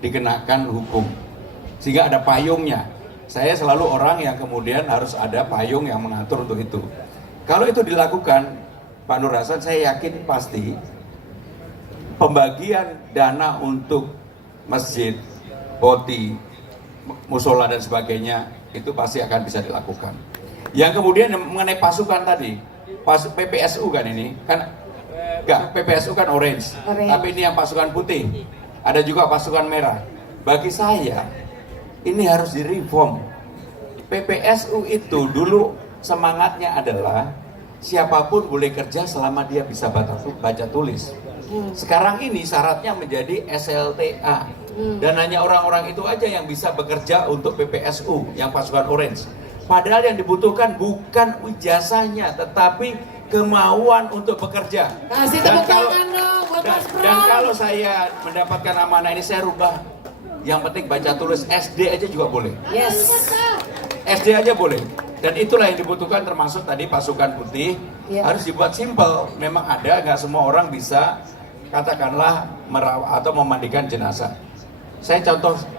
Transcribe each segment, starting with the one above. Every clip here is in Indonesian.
dikenakan hukum. Sehingga ada payungnya. Saya selalu orang yang kemudian harus ada payung yang mengatur untuk itu. Kalau itu dilakukan, Pak Nur Hasan, saya yakin pasti pembagian dana untuk masjid, poti, musola dan sebagainya itu pasti akan bisa dilakukan. Yang kemudian mengenai pasukan tadi, PPSU kan ini, kan enggak, PPSU kan orange, tapi ini yang pasukan putih, ada juga pasukan merah. Bagi saya, ini harus direform. PPSU itu dulu semangatnya adalah siapapun boleh kerja selama dia bisa baca tulis. Sekarang ini syaratnya menjadi SLTA dan hanya orang-orang itu aja yang bisa bekerja untuk PPSU yang pasukan orange. Padahal yang dibutuhkan bukan ijazahnya tetapi kemauan untuk bekerja. Dan kalau saya mendapatkan amanah ini saya rubah. Yang penting baca tulis SD aja juga boleh. Yes. SD aja boleh. Dan itulah yang dibutuhkan termasuk tadi pasukan putih. Harus dibuat simpel. Memang ada, nggak semua orang bisa katakanlah merawat atau memandikan jenazah. Saya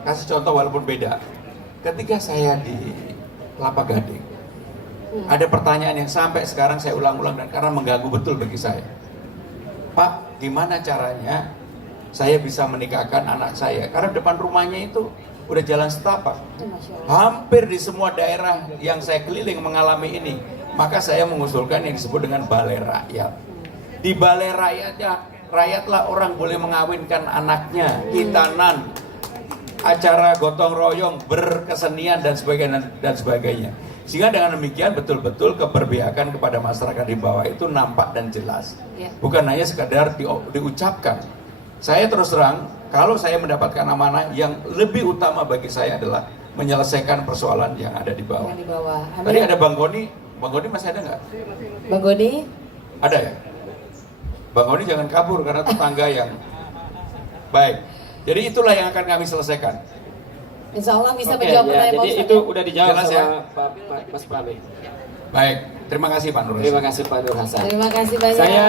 kasih contoh walaupun beda. Ketika saya di Kelapa Gading, ada pertanyaan yang sampai sekarang saya ulang-ulang dan karena mengganggu betul bagi saya. Pak, gimana caranya saya bisa menikahkan anak saya? Karena depan rumahnya itu udah jalan setapak. Hampir di semua daerah yang saya keliling mengalami ini. Maka saya mengusulkan yang disebut dengan balai rakyat. Di balai rakyatlah orang boleh mengawinkan anaknya, hitanan, acara gotong royong, berkesenian dan sebagainya. Sehingga dengan demikian betul-betul keberpihakan kepada masyarakat di bawah itu nampak dan jelas. Bukan hanya sekadar diucapkan. Saya terus terang, kalau saya mendapatkan amanah, yang lebih utama bagi saya adalah menyelesaikan persoalan yang ada di bawah. Tadi ada Bang Goni masih ada nggak? Bang Goni? Ada ya? Bang Goni jangan kabur karena tetangga yang baik. Jadi itulah yang akan kami selesaikan. Insya Allah bisa menjawab pertanyaan jadi itu udah dijawab jelas sama ya? Pak Mas Prame. Baik, terima kasih Pak Nur Hasan. Terima kasih Pak Nur Hasan. Terima kasih banyak. Saya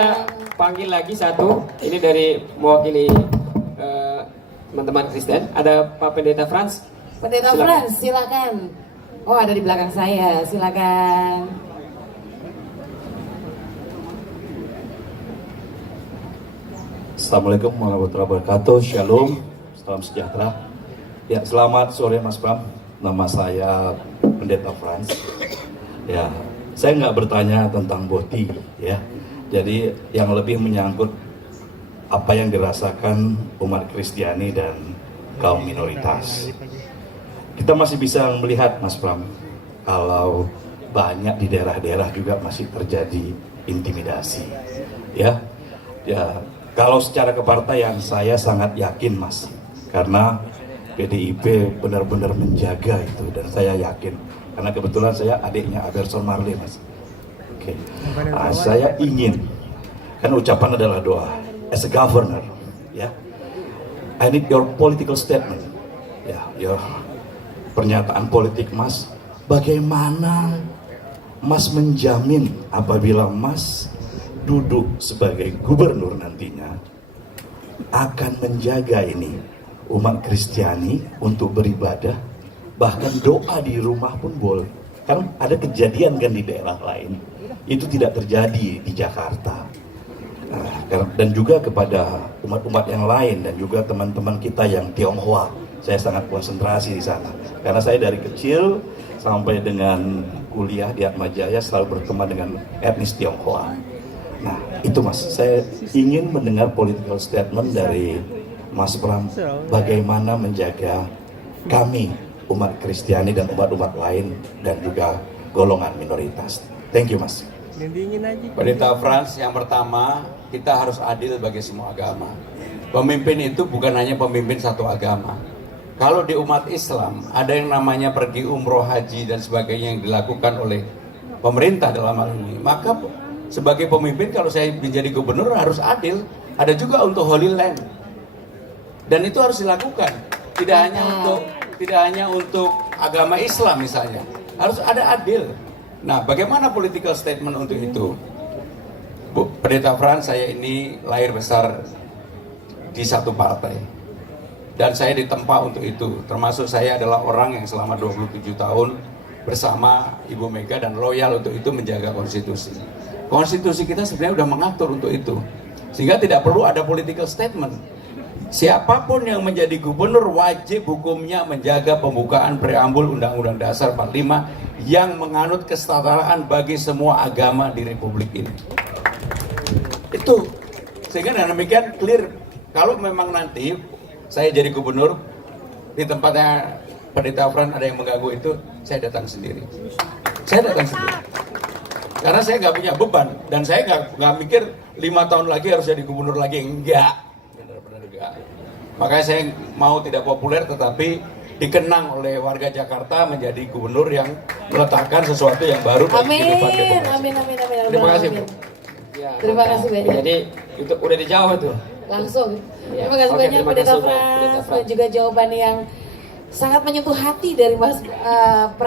panggil lagi satu, ini dari mewakili teman-teman Kristen. Ada Pak Pendeta Frans. Pendeta Frans, silakan. Oh, ada di belakang saya, silakan. Assalamualaikum warahmatullahi wabarakatuh. Shalom, salam sejahtera. Ya, selamat sore Mas Pram. Nama saya Pendeta Frans. Ya, saya nggak bertanya tentang boti, ya. Jadi yang lebih menyangkut apa yang dirasakan umat Kristiani dan kaum minoritas. Kita masih bisa melihat, Mas Pram, kalau banyak di daerah-daerah juga masih terjadi intimidasi, ya. Kalau secara kepartaian saya sangat yakin, Mas, karena PDIP benar-benar menjaga itu dan saya yakin karena kebetulan saya adiknya Aberson Marley, Mas. Oke. Saya ingin, kan ucapan adalah doa. As a governor, ya, I need your political statement, ya, your pernyataan politik, Mas. Bagaimana Mas menjamin apabila Mas duduk sebagai gubernur nantinya akan menjaga ini umat Kristiani untuk beribadah, bahkan doa di rumah pun boleh. Kan ada kejadian kan di daerah lain itu tidak terjadi di Jakarta. Dan juga kepada umat-umat yang lain dan juga teman-teman kita yang Tionghoa, saya sangat konsentrasi di sana karena saya dari kecil sampai dengan kuliah di Atmajaya selalu berteman dengan etnis Tionghoa. Nah, itu Mas, saya ingin mendengar political statement dari Mas Pram, bagaimana menjaga kami umat Kristiani dan umat-umat lain dan juga golongan minoritas. Thank you, Mas. Pendeta Frans, yang pertama, kita harus adil bagi semua agama. Pemimpin itu bukan hanya pemimpin satu agama. Kalau di umat Islam, ada yang namanya pergi umroh, haji, dan sebagainya yang dilakukan oleh pemerintah dalam hal ini. Maka sebagai pemimpin, kalau saya menjadi gubernur harus adil. Ada juga untuk Holy Land. Dan itu harus dilakukan. Tidak hanya untuk agama Islam misalnya. Harus ada adil. Nah, bagaimana political statement untuk itu? Bu, Pendeta Frans, saya ini lahir besar di satu partai. dan saya ditempa untuk itu. Termasuk saya adalah orang yang selama 27 tahun bersama Ibu Mega dan loyal untuk itu menjaga konstitusi. Konstitusi kita sebenarnya sudah mengatur untuk itu. Sehingga tidak perlu ada political statement. Siapapun yang menjadi gubernur wajib hukumnya menjaga pembukaan preambul Undang-Undang Dasar 45 yang menganut kesetaraan bagi semua agama di Republik ini. Itu. Sehingga dengan demikian clear, kalau memang nanti saya jadi gubernur, di tempatnya Pendeta Frans ada yang mengganggu itu, saya datang sendiri. Saya datang sendiri. Karena saya nggak punya beban, dan saya nggak mikir 5 tahun lagi harus jadi gubernur lagi, enggak. Benar-benar enggak. Makanya saya mau tidak populer, tetapi dikenang oleh warga Jakarta menjadi gubernur yang meletakkan sesuatu yang baru bagi kehidupan demokrasi. Amin. Terima kasih, Amin. Bu. Ya, Terima kasih banyak. Jadi itu udah dijawab tuh. Langsung. Ya. Terima kasih Oke, banyak terima Pendeta kasih, Pendeta Frans, Frans. dan juga jawaban yang sangat menyentuh hati dari Mas